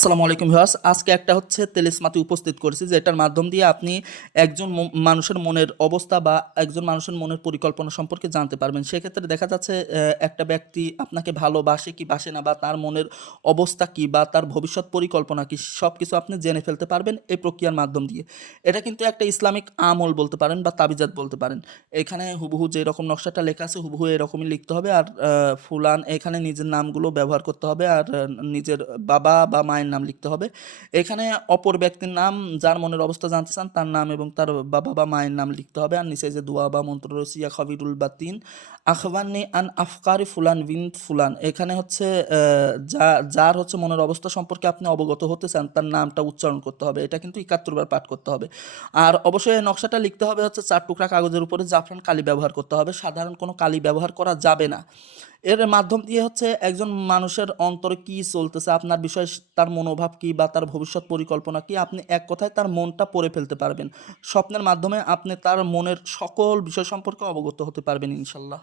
আসসালামু আলাইকুম ভিউয়ার্স, আজকে একটা হচ্ছে তেলেসমাতি উপস্থিত করেছি যেটার মাধ্যম দিয়ে আপনি একজন মানুষের মনের অবস্থা বা একজন মানুষের মনের পরিকল্পনা সম্পর্কে জানতে পারবেন। সেক্ষেত্রে দেখা যাচ্ছে একটা ব্যক্তি আপনাকে ভালোবাসে কি বাসে না, বা তার মনের অবস্থা কি, বা তার ভবিষ্যৎ পরিকল্পনা কি, সব কিছু আপনি জেনে ফেলতে পারবেন এই প্রক্রিয়ার মাধ্যম দিয়ে। এটা কিন্তু একটা ইসলামিক আমল বলতে পারেন বা তাবিজাত বলতে পারেন। এখানে হুবহু যেরকম নকশাটা লেখা আছে হুবহু এরকমই লিখতে হবে। আর ফুলান এখানে নিজের নামগুলো ব্যবহার করতে হবে, আর নিজের বাবা বা মায়ের নাম লিখতে হবে। এখানে অপর ব্যক্তির নাম, যার মনের অবস্থা জানতে চান তার নাম এবং তার বাবা বা মায়ের নাম লিখতে হবে। আর নিচে যে দোয়া বা মন্ত্র রয়েছে, ইয়া খবিরুল বাতিন আখবানি আন আফকারি ফুলান বিন ফুলান, এখানে হচ্ছে যার হচ্ছে মনের অবস্থা সম্পর্কে আপনি অবগত হতে চান তার নামটা উচ্চারণ করতে হবে। এটা কিন্তু ৭১ বার পাঠ করতে হবে। আর অবশ্যই এই নকশাটা লিখতে হবে হচ্ছে ৪ টুকরা কাগজের উপরে জাফরান কালি ব্যবহার করতে হবে। সাধারণ কোনো কালি ব্যবহার করা যাবে না। এর মাধ্যম দিয়ে হচ্ছে একজন মানুষের অন্তরে কি চলতেছে, আপনার বিষয়ে তার মনোভাব কি বা তার ভবিষ্যৎ পরিকল্পনা কি, আপনি এক কথায় তার মনটা পড়ে ফেলতে পারবেন। স্বপ্নের মাধ্যমে আপনি তার মনের সকল বিষয় সম্পর্কে অবগত হতে পারবেন ইনশাল্লাহ।